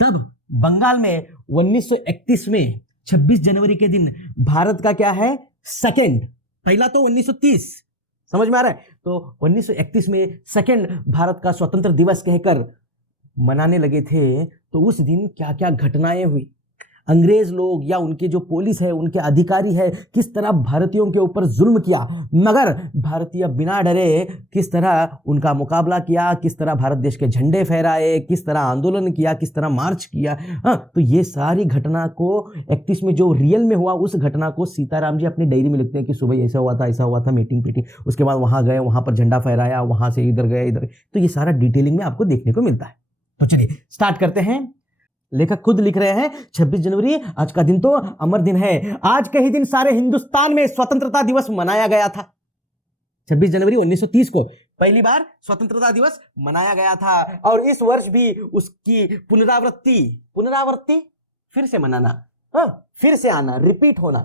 तब बंगाल में 1931 में 26 जनवरी के दिन भारत का क्या है सेकंड, पहला तो 1930, समझ में आ रहा है, तो 1931 में सेकंड भारत का स्वतंत्र दिवस कहकर मनाने लगे थे। तो उस दिन क्या क्या घटनाएं हुई, अंग्रेज लोग या उनके जो पुलिस है, उनके अधिकारी है, किस तरह भारतीयों के ऊपर जुल्म किया, मगर भारतीय बिना डरे किस तरह उनका मुकाबला किया, किस तरह भारत देश के झंडे फहराए, किस तरह आंदोलन किया, किस तरह मार्च किया। तो ये सारी घटना को 31 में जो रियल में हुआ, उस घटना को सीताराम जी अपनी डायरी में लिखते हैं कि सुबह ऐसा हुआ था, मीटिंग पीटिंग, उसके बाद वहां गए, वहां पर झंडा फहराया, वहां से इधर गए इधर। तो ये सारा डिटेलिंग में आपको देखने को मिलता है। तो चलिए स्टार्ट करते हैं। लेखक खुद लिख रहे हैं 26 जनवरी आज का दिन तो अमर दिन है। आज के ही दिन सारे हिंदुस्तान में स्वतंत्रता दिवस मनाया गया था। 26 जनवरी 1930 को पहली बार स्वतंत्रता दिवस मनाया गया था और इस वर्ष भी उसकी पुनरावृत्ति फिर से मनाना, फिर से आना, रिपीट होना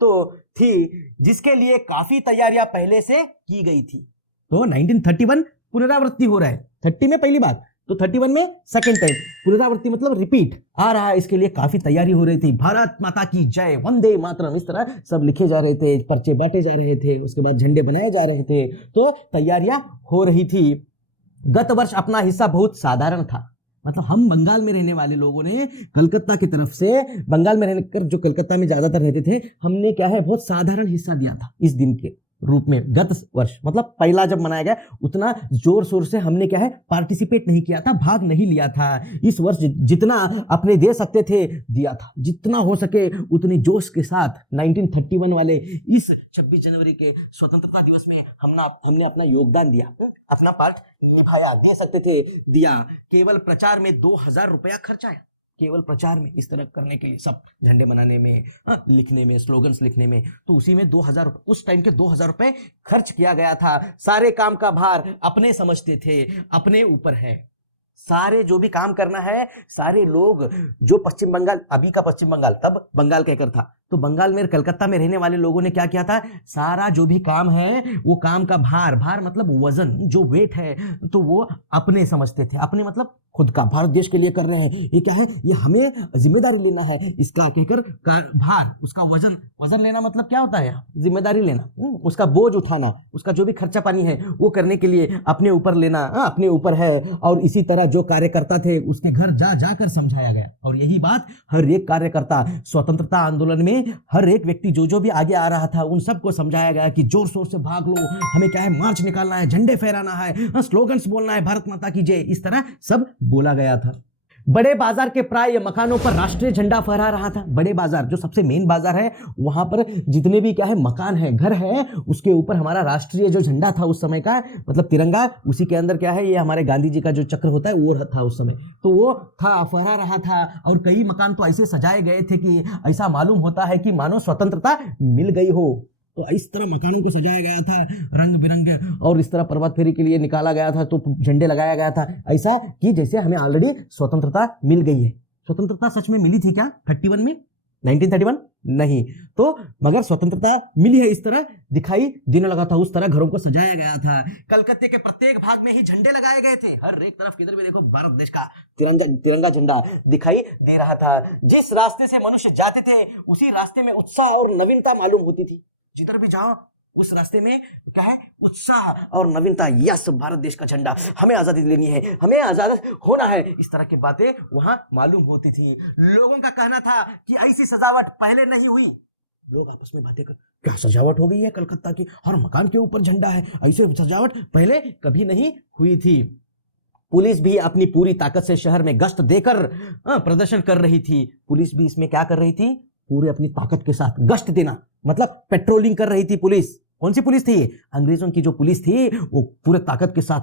तो थी, जिसके लिए काफी तैयारियां पहले से की गई थी। तो 1931 पुनरावृत्ति हो रहा है, 30 में पहली बार, तो 31 में सेकंड टाइम, पुनरावृत्ति मतलब रिपीट आ रहा है, इसके लिए काफी तैयारी हो रही थी। भारत माता की जय, वंदे मातरम, इस तरह सब लिखे जा रहे थे, पर्चे बांटे जा रहे थे, उसके बाद झंडे बनाए जा रहे थे, तो तैयारियां हो रही थी। गत वर्ष अपना हिस्सा बहुत साधारण था, मतलब हम बंगाल में रहने वाले लोगों ने कलकत्ता की तरफ से, बंगाल में रहकर जो कलकत्ता में ज्यादातर रहते थे, हमने क्या है बहुत साधारण हिस्सा दिया था इस दिन के रूप में। गत वर्ष मतलब पहला जब मनाया गया उतना जोर शोर से हमने क्या है पार्टिसिपेट नहीं किया था, भाग नहीं लिया था। इस वर्ष जितना अपने दे सकते थे दिया था, जितना हो सके उतनी जोश के साथ 1931 वाले इस 26 जनवरी के स्वतंत्रता दिवस में हमने अपना योगदान दिया, अपना पार्ट निभाया, दे सकते थे दिया। केवल प्रचार में 2000 रुपया खर्च आया, केवल प्रचार में इस तरह करने के लिए, सब झंडे बनाने में, लिखने में, स्लोगन्स लिखने में, तो उसी में 2000 रुपए, उस टाइम के 2000 रुपए खर्च किया गया था। सारे काम का भार अपने समझते थे, अपने ऊपर है। सारे जो भी काम करना है, सारे लोग जो पश्चिम बंगाल, अभी का पश्चिम बंगाल, तब बंगाल कहकर था, तो बंगाल में कलकत्ता में रहने वाले लोगों ने क्या किया था, सारा जो भी काम है वो काम का भार मतलब वजन, जो वेट है, तो वो अपने समझते थे। अपने मतलब खुद का, भारत देश के लिए कर रहे हैं, ये क्या है, ये हमें जिम्मेदारी लेना है, इसका कहकर भार, उसका वजन लेना मतलब क्या होता है, जिम्मेदारी लेना, उसका बोझ उठाना, उसका जो भी खर्चा पानी है वो करने के लिए अपने ऊपर लेना, अपने ऊपर है। और इसी तरह जो कार्यकर्ता थे उसके घर जाकर समझाया गया, और यही बात हर एक कार्यकर्ता, स्वतंत्रता आंदोलन में हर एक व्यक्ति जो भी आगे आ रहा था उन सबको समझाया गया कि जोर शोर से भाग लो, हमें क्या है मार्च निकालना है, झंडे फहराना है, स्लोगन्स बोलना है, भारत माता की जय, इस तरह सब बोला गया था। बड़े बाजार के प्राय मकानों पर राष्ट्रीय झंडा फहरा रहा था। बड़े बाजार जो सबसे मेन बाजार है, वहां पर जितने भी क्या है मकान है, घर है, उसके ऊपर हमारा राष्ट्रीय जो झंडा था उस समय का, मतलब तिरंगा, उसी के अंदर क्या है, ये हमारे गांधी जी का जो चक्र होता है वो था उस समय, तो वो था, फहरा रहा था। और कई मकान तो ऐसे सजाए गए थे कि ऐसा मालूम होता है कि मानो स्वतंत्रता मिल गई हो। तो इस तरह मकानों को सजाया गया था रंग बिरंगे, और इस तरह प्रभात फेरी के लिए निकाला गया था, तो झंडे लगाया गया था, ऐसा कि जैसे हमें ऑलरेडी स्वतंत्रता मिल गई है। स्वतंत्रता सच में मिली थी क्या 31 में, 1931 नहीं, तो मगर स्वतंत्रता मिली है, इस तरह दिखाई देने लगा था, उस तरह घरों को सजाया गया था। कलकत्ते के प्रत्येक भाग में ही झंडे लगाए गए थे, हर एक तरफ किधर भी देखो भारत देश का तिरंगा झंडा दिखाई दे रहा था। जिस रास्ते से मनुष्य जाते थे उसी रास्ते में उत्साह और नवीनता मालूम होती थी। जिधर भी जाओ उस रास्ते में क्या है, उत्साह और नवीनता, यस भारत देश का झंडा, हमें आजादी लेनी है, हमें आजाद होना है, इस तरह की बातें वहां मालूम होती थी। लोगों का कहना था कि ऐसी सजावट पहले नहीं हुई। लोग आपस में बातें कर, क्या सजावट हो गई है कलकत्ता की, हर मकान के ऊपर झंडा है, ऐसे सजावट पहले कभी नहीं हुई थी। पुलिस भी अपनी पूरी ताकत से शहर में गश्त देकर प्रदर्शन कर रही थी। पुलिस भी इसमें क्या कर रही थी, पूरे अपनी ताकत के साथ गश्त देना, मतलब पेट्रोलिंग कर रही थी पुलिस। कौन सी पुलिस थी, अंग्रेजों की जो पुलिस थी वो पूरे ताकत के साथ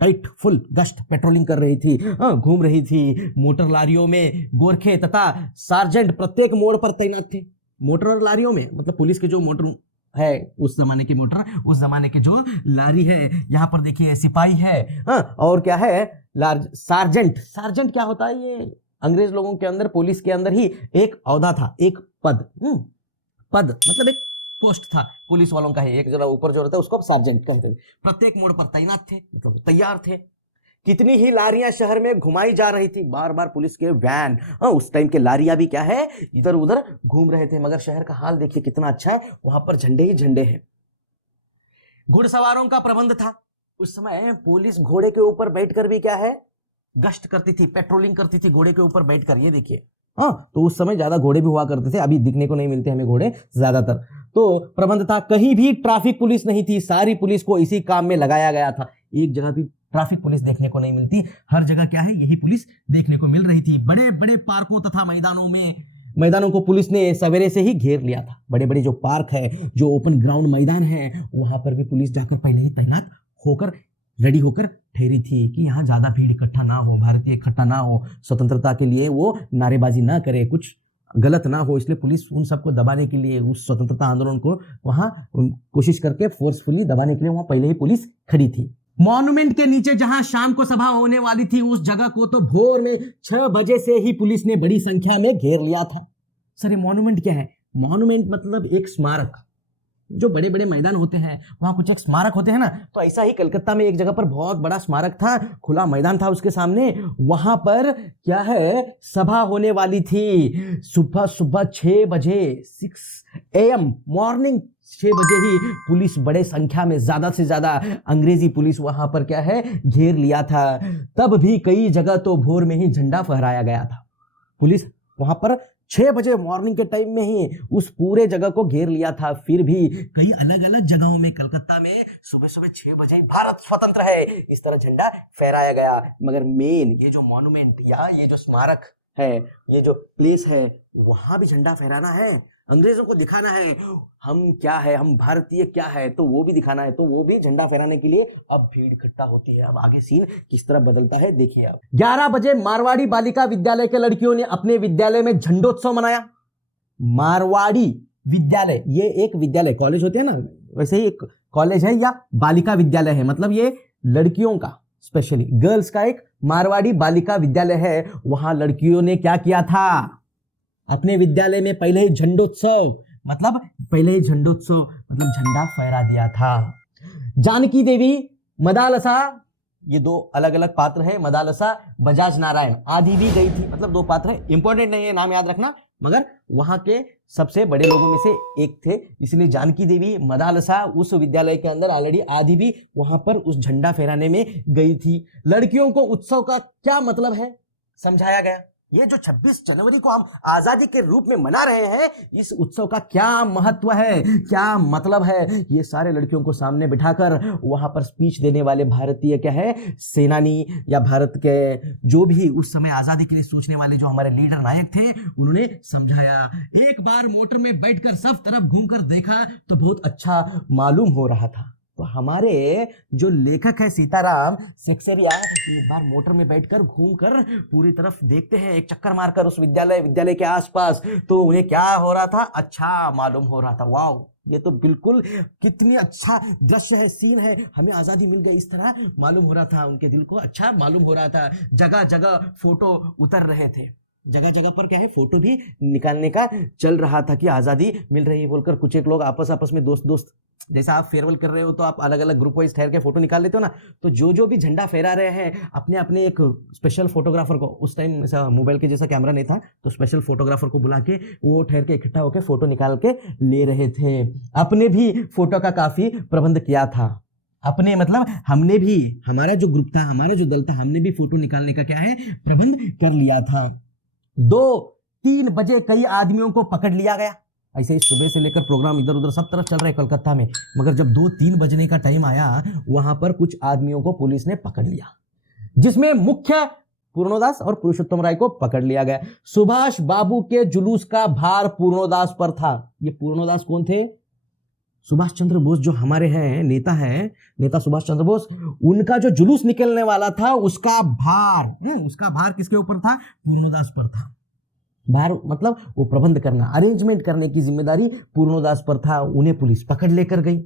टाइट फुल गश्त पेट्रोलिंग कर रही थी, घूम रही थी। मोटर लारियों में गोरखे तथा सार्जेंट प्रत्येक मोड़ पर तैनात थे। मोटर लारियों में मतलब पुलिस के जो मोटर है, उस जमाने की मोटर, उस जमाने के जो लारी है, यहाँ पर देखिए सिपाही है, और क्या है सार्जेंट क्या होता है, ये अंग्रेज लोगों के अंदर, पुलिस के अंदर ही एक औहदा था, एक पद मतलब एक पोस्ट था पुलिस वालों का है, एक जरा ऊपर जो रहता है उसको सार्जेंट कहते हैं। प्रत्येक मोड़ पर तैनात थे, मतलब तैयार थे। कितनी ही लारियां शहर में घुमाई जा रही थी, बार बार पुलिस के वैन, उस टाइम के लारियां भी क्या है, इधर उधर घूम रहे थे। मगर शहर का हाल देखिए कितना अच्छा है, वहां पर झंडे ही झंडे हैं। घुड़सवारों का प्रबंध था। उस समय पुलिस घोड़े के ऊपर बैठकर भी क्या है, गश्त करती थी, पेट्रोलिंग करती थी घोड़े के ऊपर बैठकर। ये देखिए, तो उस समय ज्यादा घोड़े भी हुआ करते थे, अभी दिखने को नहीं मिलते हमें घोड़े ज्यादातर। तो प्रबंध था, कहीं भी ट्रैफिक पुलिस नहीं थी, सारी पुलिस को इसी काम में लगाया गया था। एक जगह भी ट्रैफिक पुलिस देखने को नहीं मिलती, हर जगह क्या है, यही पुलिस देखने को मिल रही थी। बड़े बड़े पार्कों तथा मैदानों को पुलिस ने सवेरे से ही घेर लिया था। बड़े बड़े जो पार्क है, जो ओपन ग्राउंड मैदान है, वहां पर भी पुलिस जाकर पहले ही तैनात होकर रेडी होकर ठहरी थी कि यहाँ ज्यादा भीड़ इकट्ठा ना हो, भारतीय इकट्ठा ना हो, स्वतंत्रता के लिए वो नारेबाजी ना करे, कुछ गलत ना हो। इसलिए पुलिस उन सबको दबाने के लिए, उस स्वतंत्रता आंदोलन को वहां कोशिश करके फोर्सफुली दबाने के लिए वहां पहले ही पुलिस खड़ी थी। मॉन्यूमेंट के नीचे जहां शाम को सभा होने वाली थी, उस जगह को तो भोर में 6 बजे से ही पुलिस ने बड़ी संख्या में घेर लिया था। सर ये मॉन्यूमेंट क्या है? मॉन्यूमेंट मतलब एक स्मारक। जो बड़े बड़े मैदान होते हैं वहां कुछ एक स्मारक होते हैं ना, तो ऐसा ही कलकत्ता में एक जगह पर बहुत बड़ा स्मारक था, खुला मैदान था उसके सामने। वहां पर क्या है, सभा होने वाली थी। सुबह 6 बजे 6 AM मॉर्निंग 6 बजे ही पुलिस बड़े संख्या में, ज्यादा से ज्यादा अंग्रेजी पुलिस वहां पर क्या है, घेर लिया था। तब भी कई जगह तो भोर में ही झंडा फहराया गया था। पुलिस वहां पर 6 बजे मॉर्निंग के टाइम में ही उस पूरे जगह को घेर लिया था। फिर भी कई अलग अलग जगहों में कलकत्ता में सुबह 6 बजे भारत स्वतंत्र है, इस तरह झंडा फहराया गया। मगर मेन ये जो मॉन्यूमेंट या ये जो स्मारक है, ये जो प्लेस है, वहां भी झंडा फहराना है, अंग्रेजों को दिखाना है हम क्या है, हम भारतीय क्या है, तो वो भी दिखाना है। तो वो भी झंडा फहराने के लिए अब भीड़ इकट्ठा होती है। अब आगे सीन किस तरह बदलता है देखिए आप। 11 बजे मारवाड़ी बालिका विद्यालय के लड़कियों ने अपने विद्यालय में झंडोत्सव मनाया। मारवाड़ी विद्यालय, ये एक विद्यालय, कॉलेज होते हैं ना, वैसे ही एक कॉलेज है या बालिका विद्यालय है, मतलब ये लड़कियों का, स्पेशली गर्ल्स का एक मारवाड़ी बालिका विद्यालय है। वहां लड़कियों ने क्या किया था, अपने विद्यालय में पहले ही झंडोत्सव मतलब झंडा फहरा दिया था। जानकी देवी, मदालसा, ये 2 अलग अलग पात्र है, मदालसा, बजाज नारायण आदि भी गई थी। मतलब 2 पात्र है, इंपॉर्टेंट नहीं है, नाम याद रखना, मगर वहां के सबसे बड़े लोगों में से एक थे। इसलिए जानकी देवी, मदालसा उस विद्यालय के अंदर ऑलरेडी, आदि भी वहां पर उस झंडा फहराने में गई थी। लड़कियों को उत्सव का क्या मतलब है समझाया गया। ये जो 26 जनवरी को हम आजादी के रूप में मना रहे हैं, इस उत्सव का क्या महत्व है, क्या मतलब है, ये सारे लड़कियों को सामने बिठाकर वहां पर स्पीच देने वाले भारतीय क्या है, सेनानी या भारत के जो भी उस समय आजादी के लिए सोचने वाले जो हमारे लीडर नायक थे, उन्होंने समझाया। एक बार मोटर में बैठकर सब तरफ घूमकर देखा तो बहुत अच्छा मालूम हो रहा था। तो हमारे जो लेखक है सीताराम सेक्सरिया, एक बार मोटर में बैठकर घूमकर पूरी तरफ देखते हैं, एक चक्कर मारकर उस विद्यालय के आसपास, तो उन्हें क्या हो रहा था, अच्छा मालूम हो रहा था। वाह, ये तो बिल्कुल कितनी अच्छा दृश्य है, सीन है, हमें आजादी मिल गई, इस तरह मालूम हो रहा था। उनके दिल को अच्छा मालूम हो रहा था। जगह जगह फोटो उतर रहे थे, जगह जगह पर क्या है, फोटो भी निकालने का चल रहा था कि आजादी मिल रही है बोलकर। कुछ एक लोग आपस में दोस्त जैसा आप फेयरवेल कर रहे हो तो आप अलग अलग ग्रुप वाइज ठहर के फोटो निकाल लेते हो ना, तो जो भी झंडा फहरा रहे हैं अपने अपने एक स्पेशल फोटोग्राफर को, उस टाइम ऐसा मोबाइल के जैसा कैमरा नहीं था, तो स्पेशल फोटोग्राफर को बुला के वो ठहर के इकट्ठा होकर फोटो निकाल के ले रहे थे। अपने भी फोटो का काफी प्रबंध किया था। अपने मतलब हमने भी, हमारा जो ग्रुप था, हमारा जो दल था, हमने भी फोटो निकालने का क्या है, प्रबंध कर लिया था। 2-3 बजे कई आदमियों को पकड़ लिया गया। ऐसे ही सुबह से लेकर प्रोग्राम इधर उधर सब तरफ चल रहे कलकत्ता में, मगर जब 2-3 बजने का टाइम आया, वहां पर कुछ आदमियों को पुलिस ने पकड़ लिया, जिसमें मुख्य पूर्णोदास और पुरुषोत्तम राय को पकड़ लिया गया। सुभाष बाबू के जुलूस का भार पूर्णोदास पर था। ये पूर्णोदास कौन थे? सुभाष चंद्र बोस जो हमारे हैं नेता सुभाष चंद्र बोस, उनका जो जुलूस निकलने वाला था उसका भार किसके ऊपर था? पूर्णोदास पर था। भार मतलब वो प्रबंध करना, अरेंजमेंट करने की जिम्मेदारी पूर्णोदास पर था। उन्हें पुलिस पकड़ लेकर गई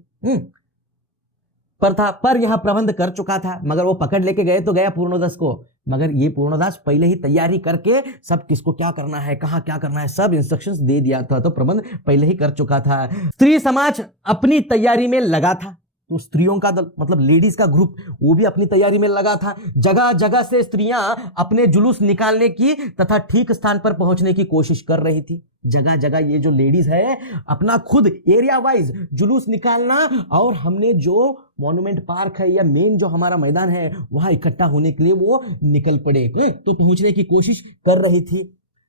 पर यह प्रबंध कर चुका था, मगर वो पकड़ लेके गए तो गया पूर्णोदास को, मगर ये पूर्णोदास पहले ही तैयारी करके सब किसको क्या करना है, कहाँ क्या करना है, सब इंस्ट्रक्शंस दे दिया था, तो प्रबंध पहले ही कर चुका था। स्त्री समाज अपनी तैयारी में लगा था। तो स्त्रियों का दल मतलब लेडीज का ग्रुप वो भी अपनी तैयारी में लगा था। जगह जगह से स्त्रियां अपने जुलूस निकालने की तथा ठीक स्थान पर पहुंचने की कोशिश कर रही थी। जगह जगह ये जो लेडीज है अपना खुद एरिया वाइज जुलूस निकालना और हमने जो मॉन्यूमेंट पार्क है या मेन जो हमारा मैदान है वहां इकट्ठा होने के लिए वो निकल पड़े तो पहुंचने की कोशिश कर रही थी।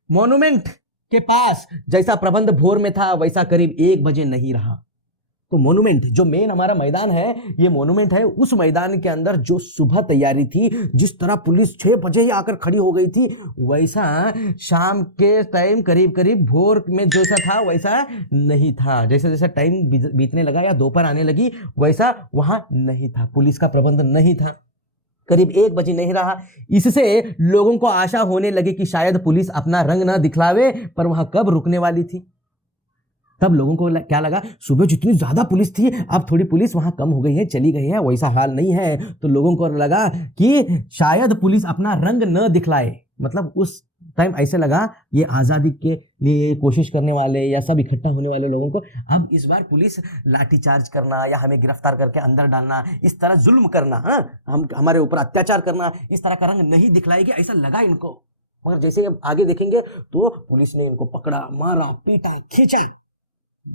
मॉन्यूमेंट के पास जैसा प्रबंध भोर में था वैसा करीब 1 बजे नहीं रहा। तो मोन्यूमेंट जो मेन हमारा मैदान है, ये मोन्यूमेंट है, उस मैदान के अंदर जो सुबह तैयारी थी, जिस तरह पुलिस 6 बजे ही आकर खड़ी हो गई थी, वैसा शाम के टाइम करीब करीब भोर में जैसा था वैसा नहीं था। जैसे जैसा टाइम बीतने लगा या दोपहर आने लगी वैसा वहां नहीं था, पुलिस का प्रबंध नहीं था। करीब 1 बजे नहीं रहा। इससे लोगों को आशा होने लगी कि शायद पुलिस अपना रंग ना दिखलावे, पर वहां कब रुकने वाली थी। तब लोगों को क्या लगा, सुबह जितनी ज्यादा पुलिस थी अब थोड़ी पुलिस वहां कम हो गई है, चली गई है, वैसा हाल नहीं है। तो लोगों को लगा कि शायद पुलिस अपना रंग न दिखलाए। मतलब उस टाइम ऐसे लगा ये आजादी के लिए कोशिश करने वाले या सब इकट्ठा होने वाले लोगों को अब इस बार पुलिस लाठीचार्ज करना या हमें गिरफ्तार करके अंदर डालना, इस तरह जुल्म करना, हम हमारे ऊपर अत्याचार करना, इस तरह का रंग नहीं दिखलाएगी, ऐसा लगा इनको। मगर जैसे अब आगे देखेंगे तो पुलिस ने इनको पकड़ा, मारा, पीटा, खींचा,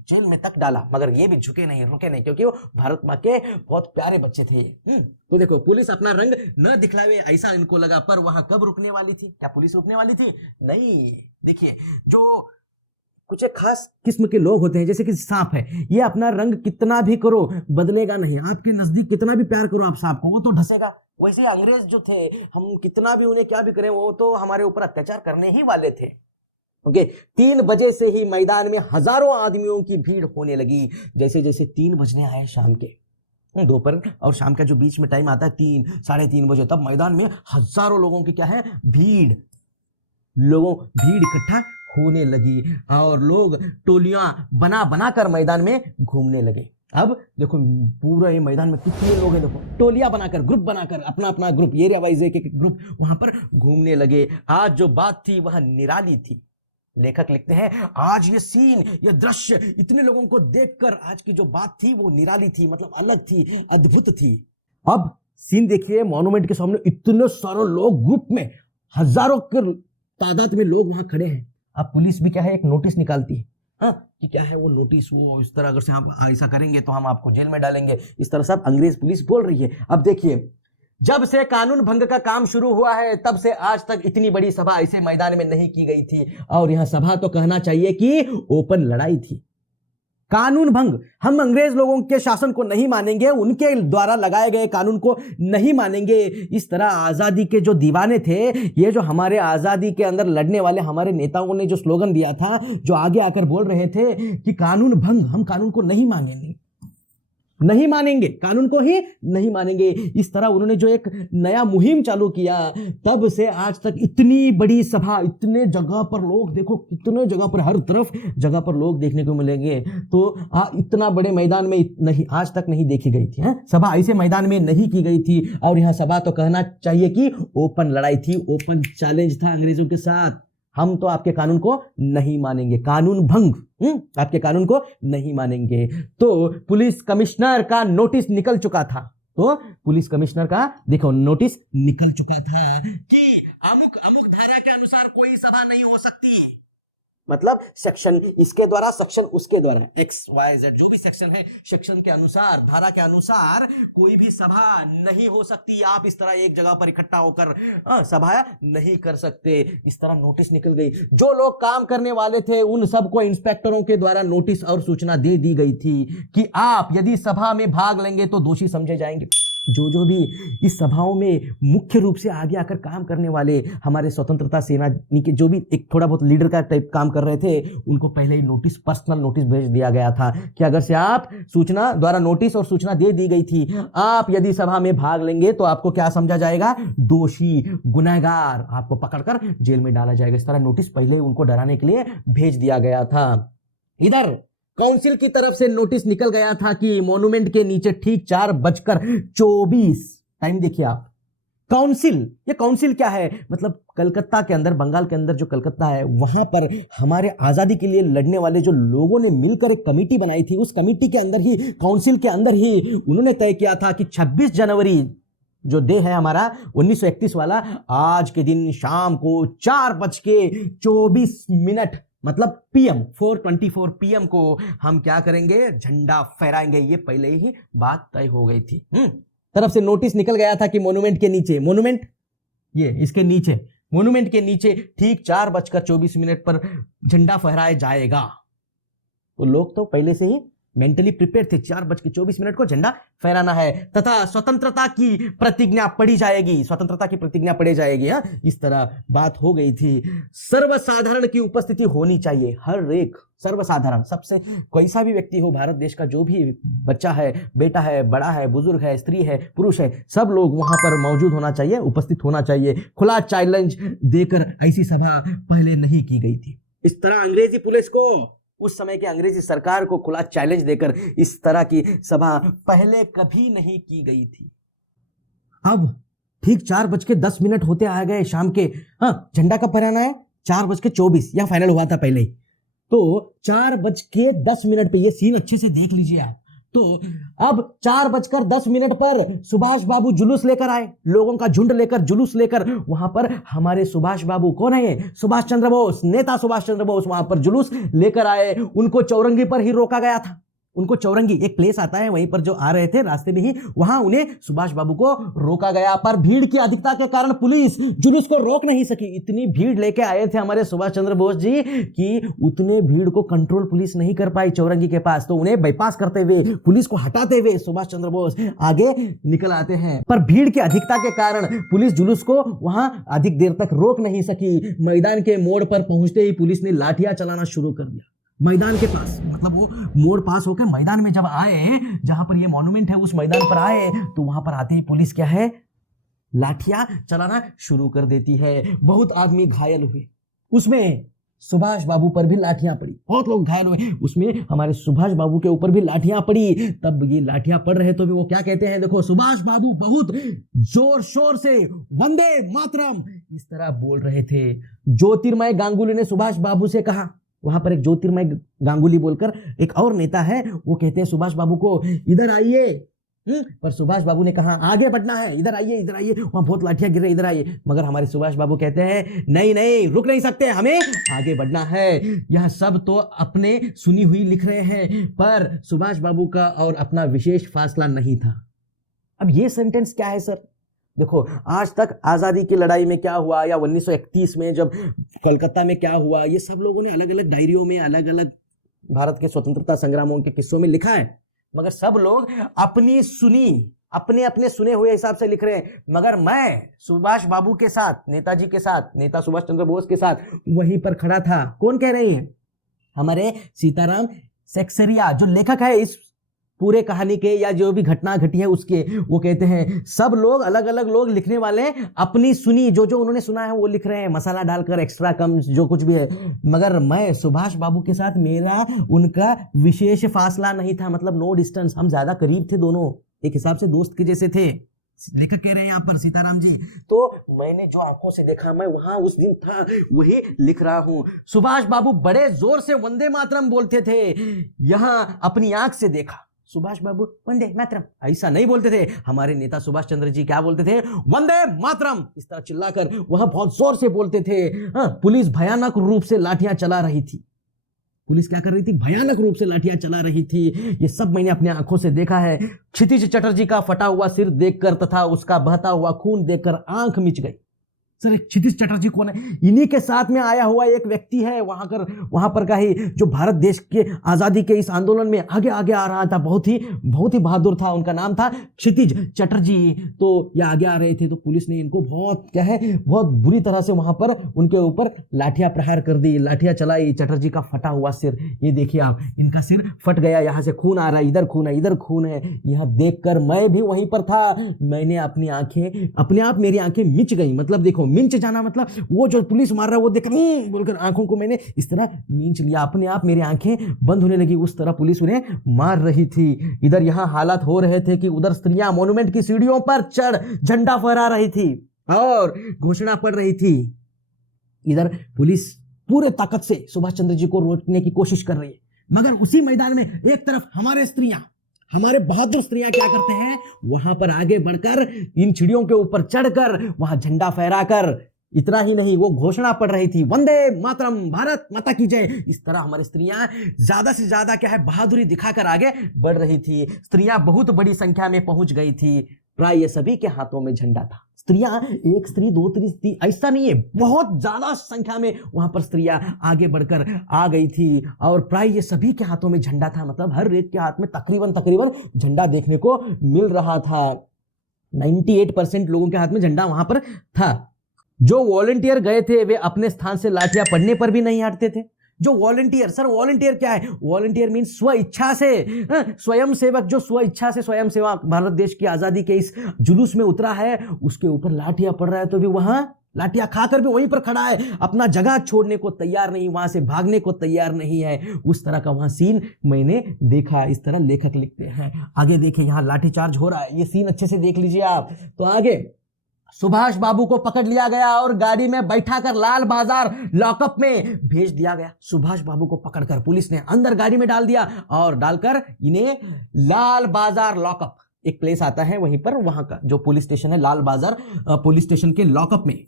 जेल में तक डाला, मगर ये भी झुके नहीं, रुके नहीं, क्योंकि वो भारत माँ के बहुत प्यारे बच्चे थे। तो देखो पुलिस अपना रंग न दिखलावे ऐसा इनको लगा, पर वहां कब रुकने वाली थी? क्या पुलिस रुकने वाली थी? नहीं। देखिए जो कुछ एक खास किस्म के लोग होते हैं, जैसे कि सांप है, ये अपना रंग कितना भी करो बदलेगा नहीं। आपके नजदीक कितना भी प्यार करो आप सांप को, वो तो ढसेगा। वैसे अंग्रेज जो थे, हम कितना भी उन्हें क्या भी करें, वो तो हमारे ऊपर अत्याचार करने ही वाले थे। ओके, 3 बजे से ही मैदान में हजारों आदमियों की भीड़ होने लगी। जैसे जैसे 3 बजने आए शाम के, दोपहर और शाम का जो बीच में टाइम आता है 3, 3:30 बजे, तब मैदान में हजारों लोगों की क्या है भीड़ इकट्ठा होने लगी और लोग टोलियां बना बना कर मैदान में घूमने लगे। अब देखो पूरा ये मैदान में कितने लोग हैं, देखो टोलियां बनाकर, ग्रुप बनाकर, अपना अपना ग्रुप, एरिया वाइज एक ग्रुप वहां पर घूमने लगे। आज जो बात थी वह निराली थी। लेखक लिखते हैं, आज ये सीन, ये दृश्य इतने लोगों को देखकर आज की जो बात थी वो निराली थी, मतलब अलग थी, अद्भुत थी। अब सीन देखिए, मॉन्यूमेंट के सामने इतने सारे लोग ग्रुप में, हजारों के तादाद में लोग वहां खड़े हैं। अब पुलिस भी क्या है, एक नोटिस निकालती है, कि क्या है वो नोटिस, वो इस तरह अगर से आप ऐसा करेंगे तो हम आपको जेल में डालेंगे, इस तरह सब अंग्रेज पुलिस बोल रही है। अब देखिए, जब से कानून भंग का काम शुरू हुआ है तब से आज तक इतनी बड़ी सभा ऐसे मैदान में नहीं की गई थी, और यह सभा तो कहना चाहिए कि ओपन लड़ाई थी। कानून भंग, हम अंग्रेज लोगों के शासन को नहीं मानेंगे, उनके द्वारा लगाए गए कानून को नहीं मानेंगे। इस तरह आजादी के जो दीवाने थे, ये जो हमारे आजादी के अंदर लड़ने वाले हमारे नेताओं ने जो स्लोगन दिया था, जो आगे आकर बोल रहे थे कि कानून भंग, हम कानून को नहीं मानेंगे, नहीं मानेंगे, कानून को ही नहीं मानेंगे। इस तरह उन्होंने जो एक नया मुहिम चालू किया, तब से आज तक इतनी बड़ी सभा, इतने जगह पर लोग, देखो कितने जगह पर, हर तरफ जगह पर लोग देखने को मिलेंगे। तो इतना बड़े मैदान में नहीं, आज तक नहीं देखी गई थी सभा, ऐसे मैदान में नहीं की गई थी। और यह सभा तो कहना चाहिए कि ओपन लड़ाई थी, ओपन चैलेंज था अंग्रेजों के साथ। हम तो आपके कानून को नहीं मानेंगे, कानून भंग, आपके कानून को नहीं मानेंगे। तो पुलिस कमिश्नर का नोटिस निकल चुका था, तो पुलिस कमिश्नर का देखो नोटिस निकल चुका था कि अमुक अमुक धारा के अनुसार कोई सभा नहीं हो सकती है। मतलब सेक्शन इसके द्वारा, सेक्शन उसके द्वारा, XYZ जो भी सेक्शन है, सेक्शन के अनुसार, धारा के अनुसार कोई भी सभा नहीं हो सकती। आप इस तरह एक जगह पर इकट्ठा होकर सभा नहीं कर सकते। इस तरह नोटिस निकल गई। जो लोग काम करने वाले थे उन सबको इंस्पेक्टरों के द्वारा नोटिस और सूचना दे दी गई थी कि आप यदि सभा में भाग लेंगे तो दोषी समझे जाएंगे। जो भी इस सभाओं में मुख्य रूप से आगे आकर काम करने वाले हमारे स्वतंत्रता सेनानी के जो भी एक थोड़ा बहुत लीडर का टाइप काम कर रहे थे, उनको पहले ही नोटिस, पर्सनल नोटिस भेज दिया गया था कि अगर से आप सूचना द्वारा नोटिस और सूचना दे दी गई थी, आप यदि सभा में भाग लेंगे तो आपको क्या समझा जाएगा, दोषी, गुनहगार, आपको पकड़कर जेल में डाला जाएगा। इस तरह नोटिस पहले उनको डराने के लिए भेज दिया गया था। इधर काउंसिल की तरफ से नोटिस निकल गया था कि मॉन्यूमेंट के नीचे ठीक 4:24, टाइम देखिए आप, काउंसिल। ये काउंसिल क्या है? मतलब कलकत्ता के अंदर, बंगाल के अंदर जो कलकत्ता है, वहां पर हमारे आजादी के लिए लड़ने वाले जो लोगों ने मिलकर एक कमेटी बनाई थी, उस कमेटी के अंदर ही, काउंसिल के अंदर ही उन्होंने तय किया था कि 26 जनवरी जो डे है हमारा 1931 वाला, आज के दिन शाम को 4:24 मतलब PM 4:24 PM को हम क्या करेंगे? झंडा फहराएंगे। ये पहले ही बात तय हो गई थी। तरफ से नोटिस निकल गया था कि मोन्यूमेंट के नीचे, मोन्यूमेंट ये इसके नीचे, मोन्यूमेंट के नीचे ठीक 4:24 पर झंडा फहराया जाएगा। तो लोग तो पहले से ही मेंटली प्रिपेयर थे, 4:24 को झंडा फहराना है तथा स्वतंत्रता की प्रतिज्ञा पढ़ी जाएगी, स्वतंत्रता की प्रतिज्ञा पढ़ी जाएगी। इस तरह बात हो गई थी। सर्वसाधारण की उपस्थिति होनी चाहिए, हर एक सर्वसाधारण, सबसे कोई सा भी व्यक्ति हो, भारत देश का जो भी बच्चा है, बेटा है, बड़ा है, बुजुर्ग है, स्त्री है, पुरुष है, सब लोग वहां पर मौजूद होना चाहिए, उपस्थित होना चाहिए। खुला चैलेंज देकर ऐसी सभा पहले नहीं की गई थी। इस तरह अंग्रेजी पुलिस को, उस समय की अंग्रेजी सरकार को खुला चैलेंज देकर इस तरह की सभा पहले कभी नहीं की गई थी। अब ठीक 4:10 होते आ गए शाम के। हाँ, झंडा कब फहराना है? 4:24, यह फाइनल हुआ था पहले ही। तो 4:10 पे, ये सीन अच्छे से देख लीजिए आप। तो अब 4:10 पर सुभाष बाबू जुलूस लेकर आए, लोगों का झुंड लेकर, जुलूस लेकर वहां पर हमारे सुभाष बाबू, कौन है ये? सुभाष चंद्र बोस, नेता सुभाष चंद्र बोस वहां पर जुलूस लेकर आए। उनको चौरंगी पर ही रोका गया था। उनको चौरंगी एक प्लेस आता है, वहीं पर जो आ रहे थे रास्ते में ही, वहां उन्हें सुभाष बाबू को रोका गया। पर भीड़ की अधिकता के कारण पुलिस जुलूस को रोक नहीं सकी। इतनी भीड़ लेके आए थे हमारे सुभाष चंद्र बोस जी कि उतने भीड़ को कंट्रोल पुलिस नहीं कर पाई चौरंगी के पास। तो उन्हें बाईपास करते हुए, पुलिस को हटाते हुए सुभाष चंद्र बोस आगे निकल आते हैं। पर भीड़ की अधिकता के कारण पुलिस जुलूस को वहां अधिक देर तक रोक नहीं सकी। मैदान के मोड़ पर पहुंचते ही पुलिस ने लाठियां चलाना शुरू कर दिया। मैदान के पास, मतलब वो मोड़ पास होकर मैदान में जब आए, जहां पर ये मॉन्यूमेंट है, उस मैदान पर आए, तो वहां पर आते ही पुलिस क्या है? लाठियां चलाना शुरू कर देती है। बहुत आदमी घायल हुए, उसमें सुभाष बाबू पर भी लाठियां पड़ी, बहुत लोग घायल हुए, उसमें हमारे सुभाष बाबू के ऊपर भी लाठियां पड़ी। तब ये लाठियां पड़ रहे तो भी वो क्या कहते हैं? देखो, सुभाष बाबू बहुत जोर शोर से वंदे मातरम इस तरह बोल रहे थे। ज्योतिर्मय गांगुली ने सुभाष बाबू से कहा, वहां पर एक ज्योतिर्मय गांगुली बोलकर एक और नेता है, वो कहते हैं सुभाष बाबू को, इधर आइए। पर सुभाष बाबू ने कहा आगे बढ़ना है, इधर आइए, इधर आइए, वहां बहुत लाठियां गिर रही, इधर आइए। मगर हमारे सुभाष बाबू कहते हैं नहीं नहीं, रुक नहीं सकते, हमें आगे बढ़ना है। यह सब तो अपने सुनी हुई लिख रहे हैं, पर सुभाष बाबू का और अपना विशेष फासला नहीं था। अब ये सेंटेंस क्या है सर? देखो, आज तक आजादी की लड़ाई में क्या हुआ, या 1931 में जब कलकत्ता में क्या हुआ, ये सब लोगों ने अलग अलग डायरियों में, अलग अलग भारत के स्वतंत्रता संग्रामों के किस्सों में लिखा है। मगर सब लोग अपनी सुनी, अपने अपने सुने हुए हिसाब से लिख रहे हैं। मगर मैं सुभाष बाबू के साथ, नेताजी के साथ, नेता सुभाष चंद्र बोस के साथ वहीं पर खड़ा था। कौन कह रही है? हमारे सीताराम सेक्सरिया, जो लेखक है इस पूरे कहानी के, या जो भी घटना घटी है उसके, वो कहते हैं सब लोग, अलग अलग लोग लिखने वाले अपनी सुनी, जो जो उन्होंने सुना है वो लिख रहे हैं, मसाला डालकर, एक्स्ट्रा कम जो कुछ भी है। मगर मैं सुभाष बाबू के साथ, मेरा उनका विशेष फासला नहीं था, मतलब नो डिस्टेंस, हम ज्यादा करीब थे, दोनों एक हिसाब से दोस्त के जैसे थे। लेखक कह रहे हैं यहाँ पर सीताराम जी, तो मैंने जो आंखों से देखा, मैं वहां उस दिन था, वही लिख रहा हूं। सुभाष बाबू बड़े जोर से वंदे मातरम बोलते थे, यहां अपनी आंख से देखा। सुभाष बाबू वंदे मातरम ऐसा नहीं बोलते थे, हमारे नेता सुभाष चंद्र जी क्या बोलते थे? वंदे मातरम इस तरह चिल्लाकर वहां बहुत जोर से बोलते थे। पुलिस भयानक रूप से लाठियां चला रही थी। पुलिस क्या कर रही थी? भयानक रूप से लाठियां चला रही थी। ये सब मैंने अपनी आंखों से देखा है। क्षितिज चटर्जी का फटा हुआ सिर देखकर तथा उसका बहता हुआ खून देखकर आंख मिच गई। सर, एक क्षितिज चटर्जी कौन है? इन्हीं के साथ में आया हुआ एक व्यक्ति है, वहां पर का ही, जो भारत देश के आजादी के इस आंदोलन में आगे आगे आ रहा था, बहुत ही बहादुर था। उनका नाम था क्षितिज चटर्जी। तो ये आगे आ रहे थे, तो पुलिस ने इनको बहुत बुरी तरह से वहां पर उनके ऊपर लाठियां प्रहार कर दी, लाठियां चलाई। चटर्जी का फटा हुआ सिर, ये देखिए आप, इनका सिर फट गया, यहाँ से खून आ रहा है, इधर खून है, इधर खून है। यह देखकर मैं भी वहीं पर था, मैंने अपनी आंखें, अपने आप मेरी आंखें मिच गई। मतलब देखो, मिंच जाना मतलब वो जो पुलिस मार रहा है वो देख बोलकर आंखों को मैंने इस तरह मिंच लिया, अपने आप मेरी आंखें बंद होने लगी, उस तरह पुलिस उन्हें मार रही थी। इधर यहाँ हालात हो रहे थे कि उधर स्त्रियां मॉन्यूमेंट की सीढ़ियों पर चढ़ झंडा फहरा रही थी और घोषणा पड़ रही थी। इधर पुलिस पूरे ताकत से सुभाष चंद्र जी को रोकने की कोशिश कर रही है, मगर उसी मैदान में एक तरफ हमारे बहादुर स्त्रियां क्या करते हैं, वहां पर आगे बढ़कर इन चिड़ियों के ऊपर चढ़कर वहां झंडा फहराकर, इतना ही नहीं वो घोषणा पड़ रही थी, वंदे मातरम, भारत माता की जय। इस तरह हमारी स्त्रियां ज्यादा से ज्यादा क्या है, बहादुरी दिखाकर आगे बढ़ रही थी। स्त्रियां बहुत बड़ी संख्या में पहुंच गई थी, प्राय ये सभी के हाथों में झंडा था। स्त्रियां, एक स्त्री, दो स्त्री, ऐसा नहीं है, बहुत ज्यादा संख्या में वहां पर स्त्रियां आगे बढ़कर आ गई थी और प्राय ये सभी के हाथों में झंडा था, मतलब हर एक के हाथ में तकरीबन झंडा देखने को मिल रहा था। 98% लोगों के हाथ में झंडा वहां पर था। जो वॉलंटियर गए थे वे अपने स्थान से लाठियां पड़ने पर भी नहीं हटते थे। जो वॉलंटियर, सर वॉलंटियर क्या है? वॉलंटियर मीन स्व इच्छा से, स्वयं सेवक, जो स्व इच्छा से स्वयं सेवा भारत देश की आजादी के इस जुलूस में उतरा है, उसके ऊपर लाठियां पड़ रहा है तो भी वहां लाठियां खाकर भी वहीं पर खड़ा है, अपना जगह छोड़ने को तैयार नहीं, वहां से भागने को तैयार नहीं है। उस तरह का वहां सीन मैंने देखा। इस तरह लेखक लिखते हैं। आगे देखें, यहां लाठीचार्ज हो रहा है, ये सीन अच्छे से देख लीजिए आप। तो आगे सुभाष बाबू को पकड़ लिया गया और गाड़ी में बैठाकर लाल बाजार लॉकअप में भेज दिया गया। सुभाष बाबू को पकड़कर पुलिस ने अंदर गाड़ी में डाल दिया और डालकर इन्हें लाल बाजार लॉकअप, एक प्लेस आता है वहीं पर, वहां का जो पुलिस स्टेशन है लाल बाजार पुलिस स्टेशन के लॉकअप में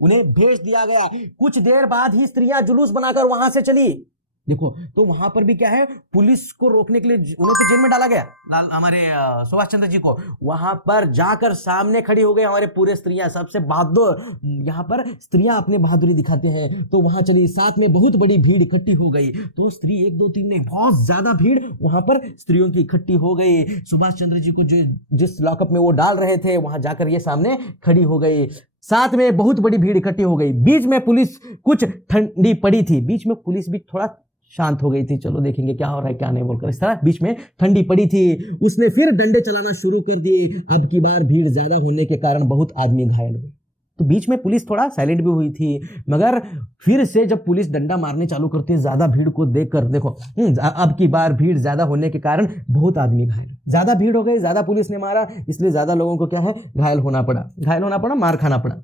उन्हें भेज दिया गया। कुछ देर बाद ही स्त्रियां जुलूस बनाकर वहां से चली। देखो, तो वहां पर भी क्या है, पुलिस को रोकने के लिए उन्हें तो जेल में डाला गया, हमारे सुभाष चंद्र जी को। वहां पर जाकर सामने खड़ी हो गई हमारे पूरे स्त्रियां, सबसे बहादुर। यहाँ पर स्त्रियां अपने बहादुरी दिखाते हैं, तो वहां चली। साथ में बहुत बड़ी भीड़ इकट्ठी हो गई, तो स्त्री 1 2 3 नहीं, बहुत ज्यादा भीड़ वहां पर स्त्रियों की इकट्ठी हो गई। सुभाष चंद्र जी को जिस लॉकअप में वो डाल रहे थे, वहां जाकर ये सामने खड़ी हो गई। साथ में बहुत बड़ी भीड़ इकट्ठी हो गई। बीच में पुलिस कुछ ठंडी पड़ी थी, बीच में पुलिस भी थोड़ा शांत हो गई थी, चलो देखेंगे क्या हो रहा है क्या नहीं बोलकर, इस तरह बीच में ठंडी पड़ी थी। उसने फिर डंडे चलाना शुरू कर दिए। अब की बार भीड़ ज्यादा होने के कारण बहुत आदमी घायल हुए, तो बीच में पुलिस थोड़ा साइलेंट भी हुई थी, मगर फिर से जब पुलिस डंडा मारने चालू करती है ज्यादा भीड़ को देखकर, देखो अब की बार भीड़ ज्यादा होने के कारण बहुत आदमी घायल, ज्यादा भीड़ हो गई, ज्यादा पुलिस ने मारा, इसलिए ज्यादा लोगों को क्या है, घायल होना पड़ा, मार खाना पड़ा।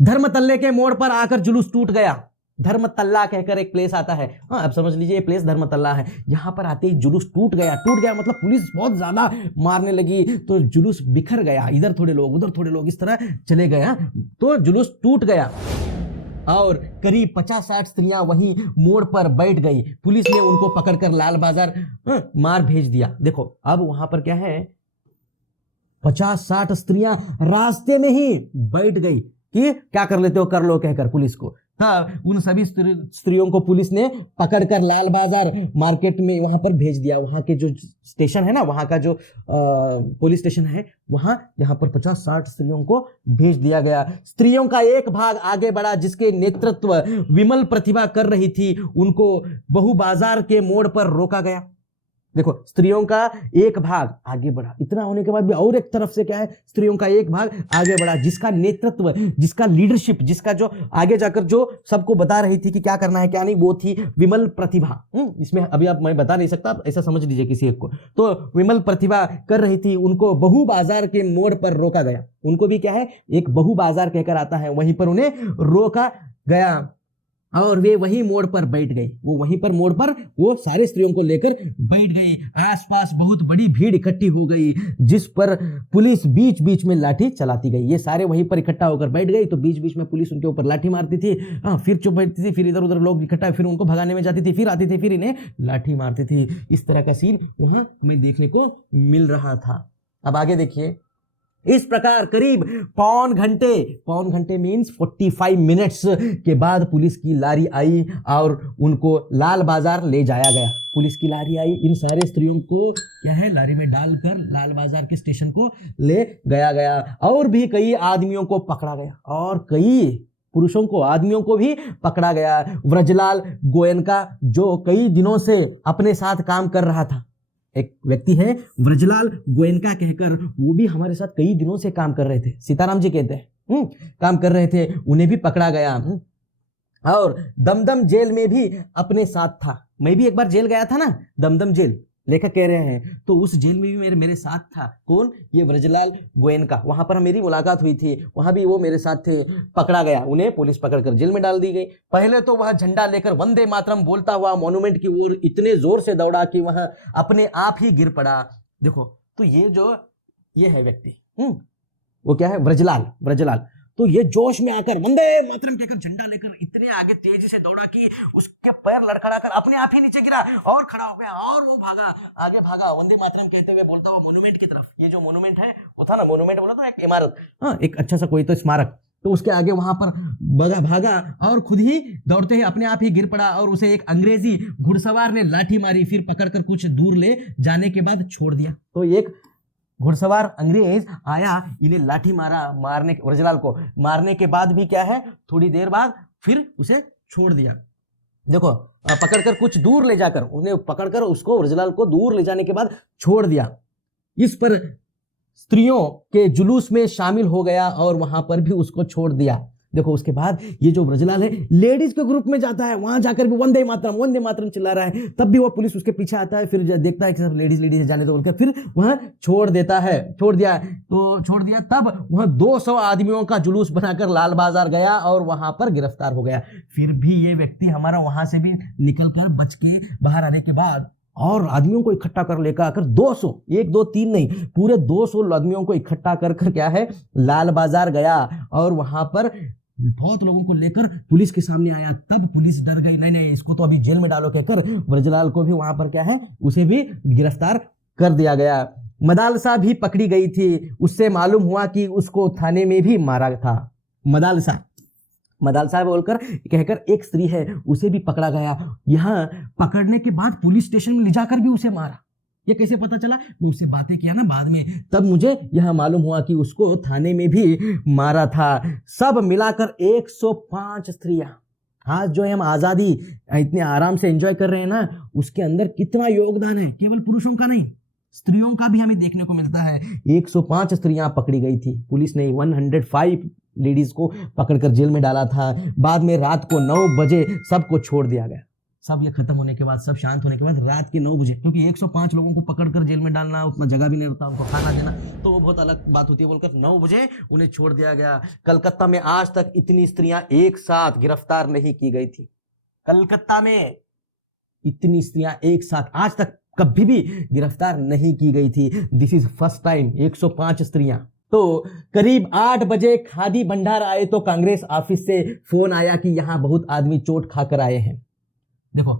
धर्मतल्ले के मोड़ पर आकर जुलूस टूट गया। धर्मतल्ला कहकर एक प्लेस आता है, हाँ अब समझ लीजिए ये प्लेस धर्मतल्ला है। यहाँ पर आते ही जुलूस टूट गया मतलब पुलिस बहुत ज्यादा मारने लगी, तो जुलूस बिखर गया, इधर थोड़े लोग उधर थोड़े लोग इस तरह चले गया, तो जुलूस टूट गया और करीब 50-60 स्त्रियां वहीं मोड़ पर बैठ गई। पुलिस ने उनको पकड़कर लाल बाजार मार भेज दिया। देखो अब वहां पर क्या है, 50-60 स्त्रियां रास्ते में ही बैठ गई कि क्या कर लेते हो कर लो कहकर पुलिस को। हाँ, उन सभी स्त्रियों को पुलिस ने पकड़कर लाल बाजार मार्केट में वहां पर भेज दिया। वहां के जो स्टेशन है ना, वहां का जो पुलिस स्टेशन है, वहां यहाँ पर 50-60 स्त्रियों को भेज दिया गया। स्त्रियों का एक भाग आगे बढ़ा, जिसके नेतृत्व विमल प्रतिभा कर रही थी। उनको बहु बाजार के मोड़ पर रोका गया। देखो, स्त्रियों का एक भाग आगे बढ़ा, इतना होने के बाद भी और एक तरफ से क्या है, स्त्रियों का एक भाग आगे बढ़ा, जिसका नेतृत्व, जिसका लीडरशिप, जिसका जो आगे जाकर जो सबको बता रही थी कि क्या करना है क्या नहीं, वो थी विमल प्रतिभा। इसमें अभी आप मैं बता नहीं सकता, ऐसा समझ लीजिए किसी एक को। तो विमल प्रतिभा कर रही थी, उनको बहु बाजार के मोड़ पर रोका गया। उनको भी क्या है, एक बहु बाजार कहकर आता है, वहीं पर उन्हें रोका गया और वे वही मोड़ पर बैठ गई। वो वहीं पर मोड़ पर वो सारे स्त्रियों को लेकर बैठ गई। आसपास बहुत बड़ी भीड़ इकट्ठी हो गई, जिस पर पुलिस बीच बीच में लाठी चलाती गई। ये सारे वहीं पर इकट्ठा होकर बैठ गई, तो बीच बीच में पुलिस उनके ऊपर लाठी मारती थी। फिर चुप बैठती थी, फिर इधर उधर लोग इकट्ठा, फिर उनको भगाने में जाती थी, फिर आती थी, फिर इन्हें लाठी मारती थी। इस तरह का सीन वहां हमें देखने को मिल रहा था। अब आगे देखिए, इस प्रकार करीब पौन घंटे मीन्स 45 मिनट्स के बाद पुलिस की लारी आई और उनको लाल बाजार ले जाया गया। पुलिस की लारी आई, इन सारे स्त्रियों को क्या है, लारी में डालकर लाल बाजार के स्टेशन को ले गया और भी कई आदमियों को पकड़ा गया और कई पुरुषों को, आदमियों को भी पकड़ा गया। व्रजलाल गोयनका, जो कई दिनों से अपने साथ काम कर रहा था, एक व्यक्ति है व्रजलाल गोयनका कहकर, वो भी हमारे साथ कई दिनों से काम कर रहे थे। सीताराम जी कहते हैं काम कर रहे थे, उन्हें भी पकड़ा गया। और दमदम जेल में भी अपने साथ था। मैं भी एक बार जेल गया था ना, दमदम जेल, लेखक कह रहे हैं, तो उस जेल में भी मेरे साथ था। कौन? ये ब्रजलाल गोयनका। वहां पर मेरी मुलाकात हुई थी, वहां भी वो मेरे साथ थे। पकड़ा गया, उन्हें पुलिस पकड़कर जेल में डाल दी गई। पहले तो वह झंडा लेकर वंदे मातरम बोलता हुआ मॉन्यूमेंट की ओर इतने जोर से दौड़ा कि वह अपने आप ही गिर पड़ा। देखो, तो ये है व्यक्ति, वो क्या है? ब्रजलाल। तो ये जोश में आकर वंदे मातरम कहकर झंडा लेकर इतने आगे तेजी से दौड़ा कि उसके पैर लड़खड़ाकर अपने आप ही नीचे गिरा और खड़ा हो गया, और वो आगे भागा वंदे मातरम कहते हुए, बोलता हुआ मोन्यूमेंट की तरफ। ये जो मोन्यूमेंट है, वो था ना, मोन्यूमेंट बोला तो एक इमारत, एक अच्छा सा कोई तो स्मारक, तो उसके आगे वहां पर भागा और खुद ही दौड़ते ही अपने आप ही गिर पड़ा। और उसे एक अंग्रेजी घुड़सवार ने लाठी मारी, फिर पकड़कर कुछ दूर ले जाने के बाद छोड़ दिया। तो एक घुड़सवार अंग्रेज आया, इन्हें लाठी ब्रजलाल को मारने के बाद भी क्या है, थोड़ी देर बाद फिर उसे छोड़ दिया। देखो, पकड़कर कुछ दूर ले जाकर, उन्हें पकड़कर उसको, ब्रजलाल को दूर ले जाने के बाद छोड़ दिया। इस पर स्त्रियों के जुलूस में शामिल हो गया और वहां पर भी उसको छोड़ दिया। देखो, उसके बाद ये जो ब्रजलाल है लेडीज के ग्रुप में जाता है, वहां जाकर भी वंदे मातरम चिल्ला रहा है, तब भी वो पुलिस उसके पीछे आता है, फिर देखता है कि सब लेडीज जाने दो बोलकर, फिर वहां छोड़ दिया। तब वहां 200 आदमियों का जुलूस बनाकर लाल बाजार गया और वहां पर गिरफ्तार हो गया। फिर भी ये व्यक्ति हमारा वहां से भी निकलकर बच के बाहर आने के बाद और आदमियों को इकट्ठा कर लेकर आकर 200, 1 2 3 नहीं, पूरे 200 आदमियों को इकट्ठा कर क्या है, लाल बाजार गया और वहां पर बहुत लोगों को लेकर पुलिस के सामने आया। तब पुलिस डर गई, नहीं इसको तो अभी जेल में डालो कहकर ब्रजलाल को भी वहां पर क्या है, उसे भी गिरफ्तार कर दिया गया। मदालसा भी पकड़ी गई थी, उससे मालूम हुआ कि उसको थाने में भी मारा था। मदालसा बोलकर कहकर एक स्त्री है, उसे भी पकड़ा गया। यहाँ पकड़ने के बाद पुलिस स्टेशन में ले जाकर भी उसे मारा। ये कैसे पता चला? मैं उससे बातें किया ना बाद में, तब मुझे यह मालूम हुआ कि उसको थाने में भी मारा था। सब मिलाकर 105 स्त्रियां। आज जो है हम आजादी इतने आराम से एंजॉय कर रहे हैं ना, उसके अंदर कितना योगदान है, केवल पुरुषों का नहीं, स्त्रियों का भी हमें देखने को मिलता है। 105 स्त्रियां पकड़ी गई थी। पुलिस ने 105 लेडीज को पकड़कर जेल में डाला था। बाद में रात को 9 बजे सबको छोड़ दिया गया। सब ये खत्म होने के बाद, सब शांत होने के बाद रात के 9 बजे, क्योंकि 105 लोगों को पकड़कर जेल में डालना, उतना जगह भी नहीं होता उनको खाना देना, तो वो बहुत अलग बात होती है, बोलकर 9 बजे उन्हें छोड़ दिया गया। कलकत्ता में आज तक इतनी स्त्रियां एक साथ गिरफ्तार नहीं की गई थी। कलकत्ता में इतनी स्त्रियां एक साथ आज तक कभी भी गिरफ्तार नहीं की गई थी। दिस इज फर्स्ट टाइम 105 स्त्रियां। तो करीब 8 बजे खादी भंडार आए तो कांग्रेस ऑफिस से फोन आया कि यहां बहुत आदमी चोट खाकर आए हैं। देखो,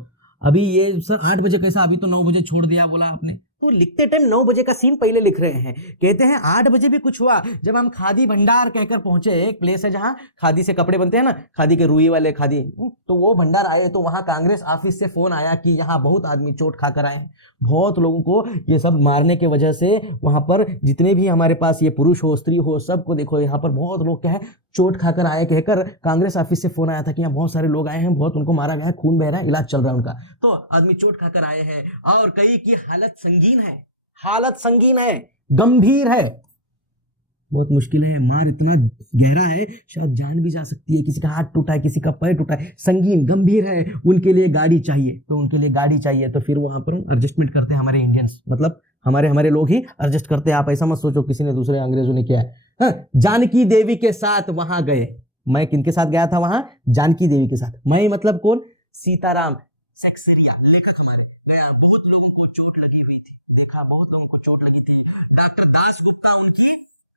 अभी ये सर 8 बजे कैसा, अभी तो 9 बजे छोड़ दिया बोला आपने, तो लिखते टाइम 9 बजे का सीन पहले लिख रहे हैं। कहते हैं 8 बजे भी कुछ हुआ। जब हम खादी भंडार कहकर पहुंचे, एक प्लेस है जहां खादी से कपड़े बनते हैं ना, खादी के रुई वाले खादी, तो वो भंडार आए तो वहां कांग्रेस ऑफिस से फोन आया कि यहाँ बहुत आदमी चोट खाकर आए हैं। बहुत लोगों को ये सब मारने के वजह से वहां पर जितने भी हमारे पास ये पुरुष हो स्त्री हो, सबको देखो यहाँ पर बहुत लोग क्या है चोट खाकर आए कहकर कांग्रेस ऑफिस से फोन आया था कि यहाँ बहुत सारे लोग आए हैं, बहुत उनको मारा गया है, खून बह रहा है, इलाज चल रहा है उनका। तो आदमी चोट खाकर आए हैं और कई की हालत संगीन है, गंभीर है, बहुत मुश्किल है। मार इतना गहरा है शायद जान भी जा सकती है, किसी का हाथ टूटा है, किसी का पैर टूटा है, संगीन गंभीर है। उनके लिए गाड़ी चाहिए, तो फिर वहां पर एडजस्टमेंट करते हैं हमारे इंडियंस, मतलब हमारे लोग ही एडजस्ट करते हैं। आप ऐसा मत सोचो किसी ने दूसरे अंग्रेजों ने किया है। जानकी देवी के साथ वहां गए। मैं किनके साथ गया था वहां? जानकी देवी के साथ। मैं मतलब कौन? सीताराम सेक्सेरिया लेखक हमारे गया। बहुत लोगों को चोट लगी हुई थी, देखा बहुत लोगों को चोट लगी थी। डॉक्टर दास गुप्ता उनकी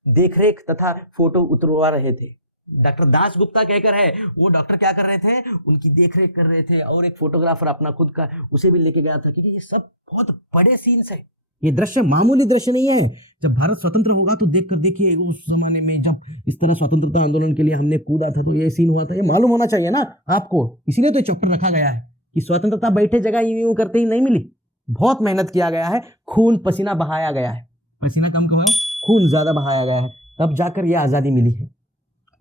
देखरेख तथा फोटो उतरवा रहे थे। डॉक्टर दास गुप्ता कहकर है, वो डॉक्टर क्या कर रहे थे? उनकी देखरेख कर रहे थे। और एक फोटोग्राफर अपना खुद का उसे भी लेके गया था, क्योंकि ये सब बहुत बड़े सीन्स है। ये दृश्य मामूली दृश्य नहीं है। जब भारत स्वतंत्र होगा तो देख कर देखिए, उस जमाने में जब इस तरह स्वतंत्रता आंदोलन के लिए हमने कूदा था तो ये सीन हुआ था। ये मालूम होना चाहिए ना आपको, इसीलिए तो चैप्टर रखा गया है कि स्वतंत्रता बैठे जगह यूं करते ही नहीं मिली। बहुत मेहनत किया गया है, खून पसीना बहाया गया है। पसीना कम कमाए, खून ज्यादा बहाया गया है, तब जाकर ये आजादी मिली है।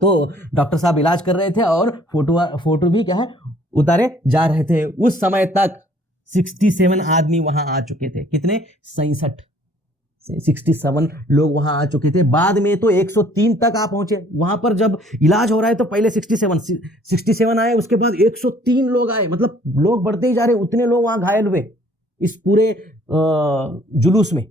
तो डॉक्टर साहब इलाज कर रहे थे और फोटो भी क्या है उतारे जा रहे थे। उस समय तक 67 आदमी वहां आ चुके थे। कितने? 67। 67 लोग वहां आ चुके थे। बाद में तो 103 तक आ पहुंचे। वहां पर जब इलाज हो रहा है तो पहले 67 आए, उसके बाद 103 लोग आए। मतलब लोग बढ़ते ही जा रहे, उतने लोग वहां घायल हुए इस पूरे जुलूस में।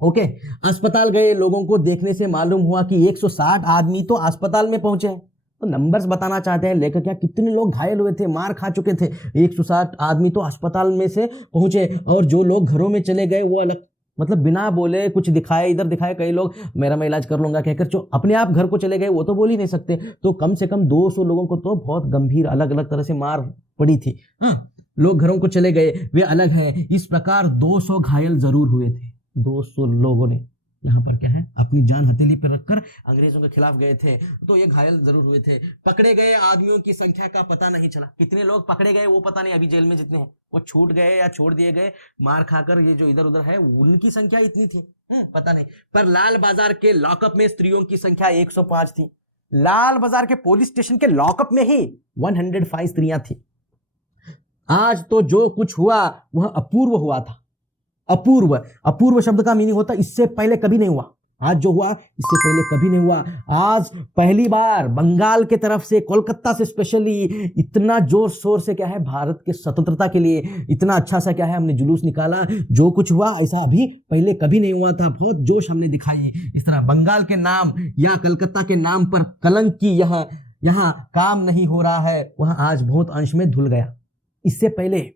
ओके, अस्पताल गए, लोगों को देखने से मालूम हुआ कि 160 आदमी तो अस्पताल में पहुंचे हैं। तो नंबर्स बताना चाहते हैं लेखक, क्या कितने लोग घायल हुए थे, मार खा चुके थे। 160 आदमी तो अस्पताल में से पहुंचे, और जो लोग घरों में चले गए वो अलग, मतलब बिना बोले कुछ दिखाए, इधर दिखाए। कई लोग मेरा मैं इलाज कर लूंगा कहकर जो अपने आप घर को चले गए वो तो बोल ही नहीं सकते। तो कम से कम 200 लोगों को तो बहुत गंभीर अलग अलग तरह से मार पड़ी थी। हाँ, लोग घरों को चले गए, वे अलग हैं। इस प्रकार 200 घायल जरूर हुए थे। 200 लोगों ने यहाँ पर क्या है, अपनी जान हथेली पर रखकर अंग्रेजों के खिलाफ गए थे। तो ये घायल जरूर हुए थे। पकड़े गए आदमियों की संख्या का पता नहीं चला, कितने लोग पकड़े गए वो पता नहीं। अभी जेल में जितने हैं वो छूट गए या छोड़ दिए गए, मार खाकर ये जो इधर उधर है उनकी संख्या इतनी थी पता नहीं। पर लाल बाजार के लॉकअप में स्त्रियों की संख्या 105 थी। लाल बाजार के पुलिस स्टेशन के लॉकअप में ही 105 स्त्रियां थी। आज तो जो कुछ हुआ वह अपूर्व हुआ था। अपूर्व, अपूर्व शब्द का मीनिंग होता है इससे पहले कभी नहीं हुआ। आज जो हुआ इससे पहले कभी नहीं हुआ। आज पहली बार बंगाल के तरफ से, कोलकाता से स्पेशली इतना जोर शोर से क्या है, भारत के स्वतंत्रता के लिए इतना अच्छा सा क्या है हमने जुलूस निकाला। जो कुछ हुआ ऐसा अभी पहले कभी नहीं हुआ था। बहुत जोश हमने दिखाई। इस तरह बंगाल के नाम या कलकत्ता के नाम पर कलंक की यहाँ काम नहीं हो रहा है, वह आज बहुत अंश में धुल गया। इससे पहले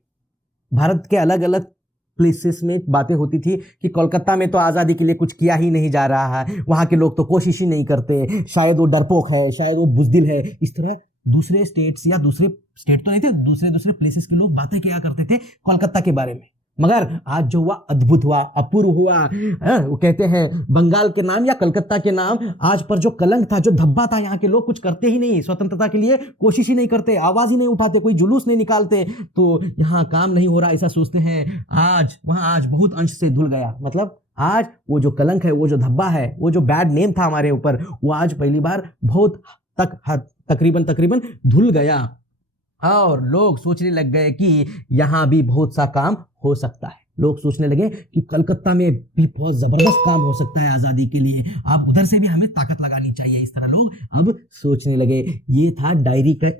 भारत के अलग अलग प्लेसेस में बातें होती थी कि कोलकाता में तो आज़ादी के लिए कुछ किया ही नहीं जा रहा है, वहाँ के लोग तो कोशिश ही नहीं करते, शायद वो डरपोक है, शायद वो बुज़दिल है। इस तरह दूसरे स्टेट्स या दूसरे स्टेट तो नहीं थे, दूसरे प्लेसेस के लोग बातें किया करते थे कोलकाता के बारे में। मगर आज जो हुआ अद्भुत हुआ, अपूर्व हुआ। वो कहते हैं बंगाल के नाम या कलकत्ता के नाम, आज पर जो कलंक था, जो धब्बा था, यहाँ के लोग कुछ करते ही नहीं, स्वतंत्रता के लिए कोशिश ही नहीं करते, आवाज ही नहीं उठाते, कोई जुलूस नहीं निकालते, तो यहाँ काम नहीं हो रहा ऐसा सोचते हैं। आज बहुत अंश से धुल गया। मतलब आज वो जो कलंक है, वो जो धब्बा है, वो जो बैड नेम था हमारे ऊपर, वो आज पहली बार बहुत तकरीबन धुल गया। और लोग सोचने लग गए कि यहाँ भी बहुत सा काम हो सकता है। लोग सोचने लगे कि कलकत्ता में भी बहुत जबरदस्त काम हो सकता है आज़ादी के लिए, अब उधर से भी हमें ताकत लगानी चाहिए। इस तरह लोग अब सोचने लगे। ये था डायरी का एक